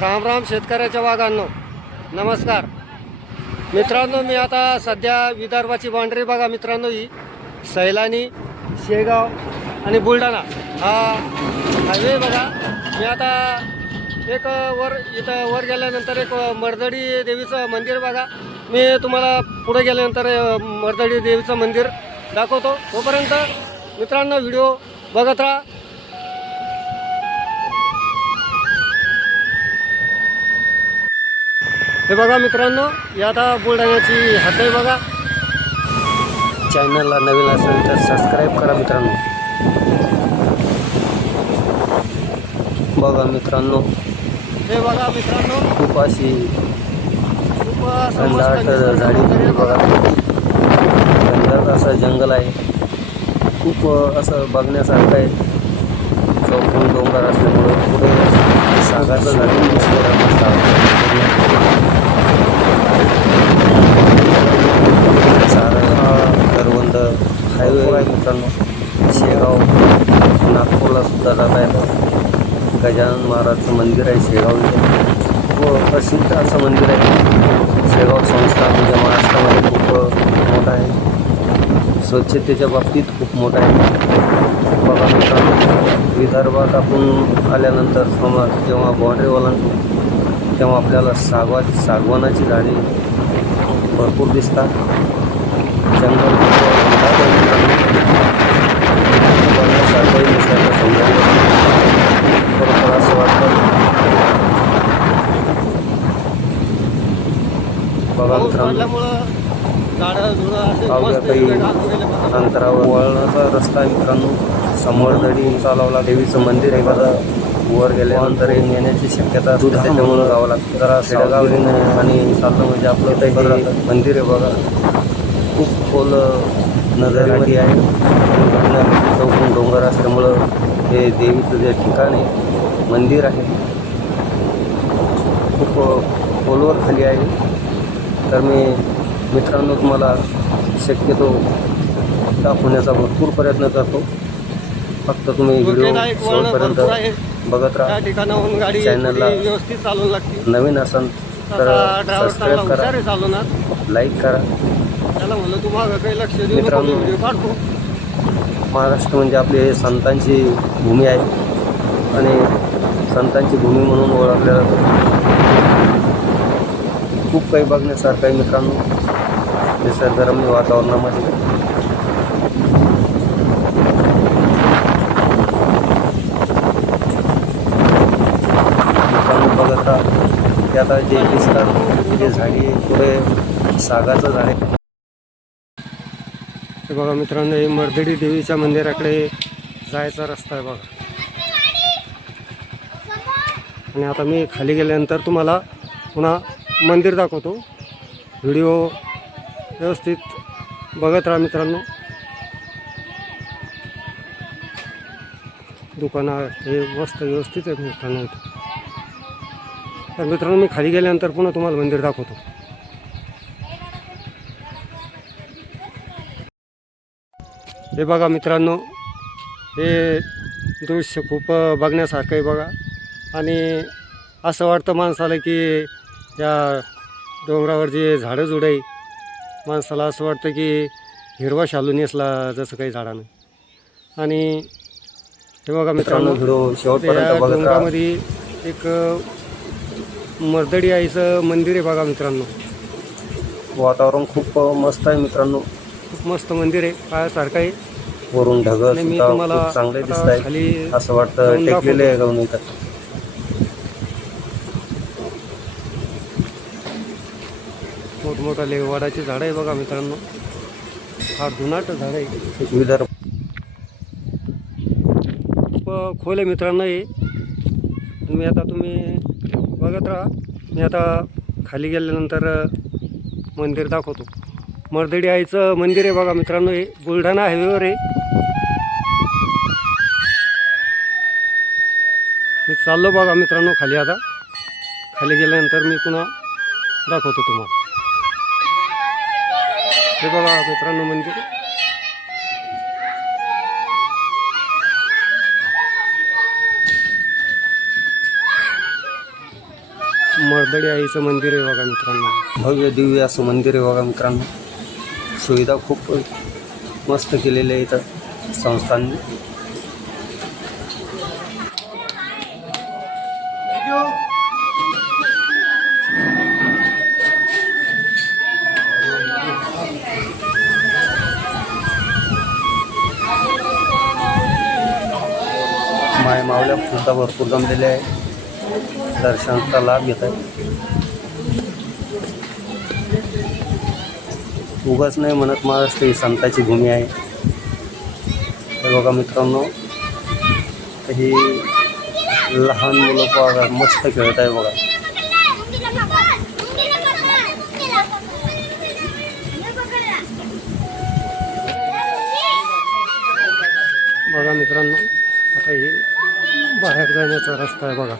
राम राम शेतकऱ्याच्या वाघांनो. नमस्कार. मित्रांनो मी आता सध्या विदर्भाची बाउंड्री बघा मित्रांनो ही. सैलानी शेगाव आणि बुलढाणा हा हायवे बघा. मी आता एक वर इथं वर गेल्यानंतर एक मर्दडी देवीचं मंदिर बघा. मी तुम्हाला पुढे गेल्यानंतर मर्दडी देवीचं मंदिर दाखवतो. तोपर्यंत मित्रांनो व्हिडिओ बघत राहा. हे बघा मित्रांनो ही आता बुलढाण्याची आहे बघा. चॅनलला नवीन असेल तर सबस्क्राईब करा मित्रांनो. बघा मित्रांनो हे बघा मित्रांनो खूप अशी झाडी बघा. असं जंगल आहे. खूप असं बघण्यासारखं आहे. चौकोन डोंगर असल्यामुळं पुढे सागाचं झाडी दिसतं सारं करवंद हायवे आहे मित्रांनो शेगाव नागपूरला सुद्धा जाता येतं गजानन महाराजचं मंदिर आहे शेगाव व हो, प्रसिद्ध असं मंदिर आहे. शेगाव संस्था म्हणजे महाराष्ट्रामध्ये खूप मोठं आहे. स्वच्छतेच्या बाबतीत खूप मोठं आहे. बघा मित्रांनो विदर्भात आपण आल्यानंतर समोर जेव्हा बाँड्री ओलांडतो तेव्हा आपल्याला सागवा सागवानाची झाडे भरपूर दिसतात. जंगल खूप घनदाट आहे मित्रांनो. बघण्यासारखं निसर्ग सौंदर्य खरोखर असं वाटतं बघा पाऊस मित्रांनो पडल्यामुळं झाडं झुडं असे अवघ्या मस्त काही हिरवेगार वगैरे अंतरावर. वळणाचा रस्ता आहे मित्रांनो. समोर दडी चालवला. देवीचं मंदिर आहे बघा. वर गेल्यानंतर हे नेण्याची शक्यता असते. त्याच्यामुळं जावं लागतं. जरा शेळगावलीनं आणि चाललं म्हणजे आपलं हे मंदिर आहे बघा. खूप खोल नजरेमध्ये आहे. चौकून डोंगर असल्यामुळं हे देवीचं जे ठिकाण आहे मंदिर आहे. खूप खोलवर खाली आहे. तर मी मित्रांनो तुम्हाला शक्यतो दाखवण्याचा भरपूर प्रयत्न करतो. फक्त तुम्ही व्हिडिओ. शेवटपर्यंत बघत राहा. चॅनलला व्यवस्थित चालवून लागते. नवीन असाल तर सबस्क्राईब करा. लाईक करा. त्याला म्हणलं तू मागं काही लक्ष देऊ नको मित्रांनो. काढतो. महाराष्ट्र म्हणजे आपली संतांची भूमी आहे. आणि संतांची भूमी म्हणून ओळखल्या जातो खूप काही बघण्यासारखं आहे मित्रांनो. निसर्गरम्य वातावरणामध्ये. ते आता जे दिसतात जे झाडी पुढे सागाचं झाड आहे. बघा मित्रांनो हे मर्दडी देवीच्या मंदिराकडे जायचा रस्ता आहे बघा. आणि आता मी खाली गेल्यानंतर तुम्हाला पुन्हा मंदिर दाखवतो. व्हिडिओ व्यवस्थित बघत राहा मित्रांनो. दुकानं हे मस्त व्यवस्थित आहे मित्रांनो. तर मित्रांनो मी खाली गेल्यानंतर पुन्हा तुम्हाला मंदिर दाखवतो. हे बघा मित्रांनो हे दृश्य खूप बघण्यासारखं आहे बघा. आणि असं वाटतं माणसाला की या डोंगरावर जे झाडं जुडं आहे माणसाला असं वाटतं की हिरवा शालू नेसला जसं काही झाडानं. आणि हे बघा मित्रांनो या डोंगरामध्ये एक मर्दडी आईचं मंदिर आहे बघा मित्रांनो. वातावरण खूप मस्त आहे मित्रांनो. खूप मस्त मंदिर आहे पायासारखं आहे. वरून ढगं चांगले दिसत खाली असं वाटतं टेकलेले आहे मोठमोठाले वडाची झाडं आहे बघा मित्रांनो. फार जुनाट झाड आहे. विदर्भ. खूप खोल आहे मित्रांनो हे. मी आता तुम्ही बघत राहा. मी आता खाली गेल्यानंतर मंदिर दाखवतो. मर्दडी आईचं मंदिर आहे बघा मित्रांनो हे. बुलढाणा हायवेवर आहे. मी चाललो बघा मित्रांनो खाली आता. खाली गेल्यानंतर मी पुन्हा दाखवतो तुम्हाला. हे बघा मित्रांनो मंदिर मर्दडी आईचं मंदिर आहे बघा मित्रांनो. भव्य दिव्य असं मंदिर आहे बघा मित्रांनो. सुविधा खूप मस्त केलेल्या इथं संस्थांनी. माय मावल्या सुद्धा भरपूर जमलेले आहे. दर्शनाचा लाभ घेत आहे. उगाच नाही म्हणत महाराष्ट्र ही संताची भूमी आहे. हे बघा मित्रांनो ही लहान मुलं बघा मस्त खेळत आहे बघा. बघा मित्रांनो आता हे बाहेर जाण्याचा रस्ता आहे बघा.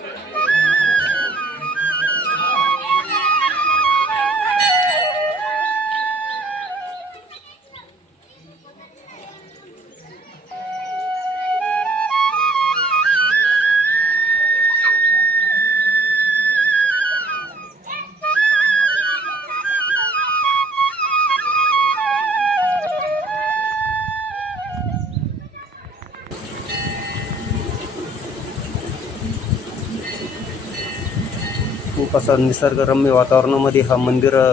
खूप असं निसर्गरम्य वातावरणामध्ये हा मंदिर उभारलेला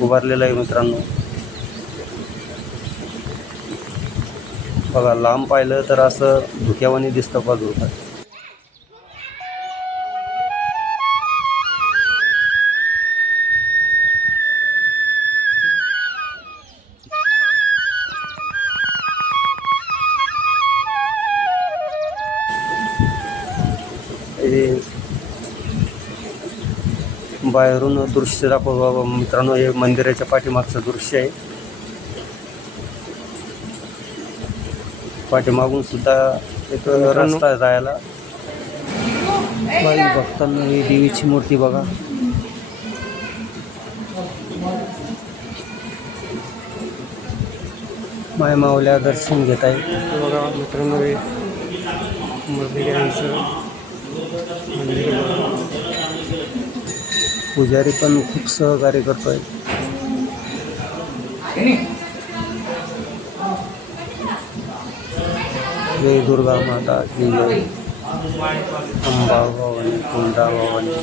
उभारलेलं आहे मित्रांनो. बघा लांब पाहिलं तर असं धुक्यावानी दिसतं बाजूला हे बाहेरून दृश्य दाखव मित्रांनो हे मंदिराच्या पाठीमागचं दृश्य आहे. पाठीमागून सुद्धा एक रस्ता जायला. बाई भक्तांना ही देवीची मूर्ती बघा. माय मावल्या दर्शन घेत आहे. बघा मित्रांनो हे आईचं मंदिर પૂજારી પણ ખૂબ સહકાર્ય કરતો હોય. જય દુર્ગા માતા કી જય. અંબા ભવાની કુંડા ભવાની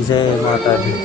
જય માતાજી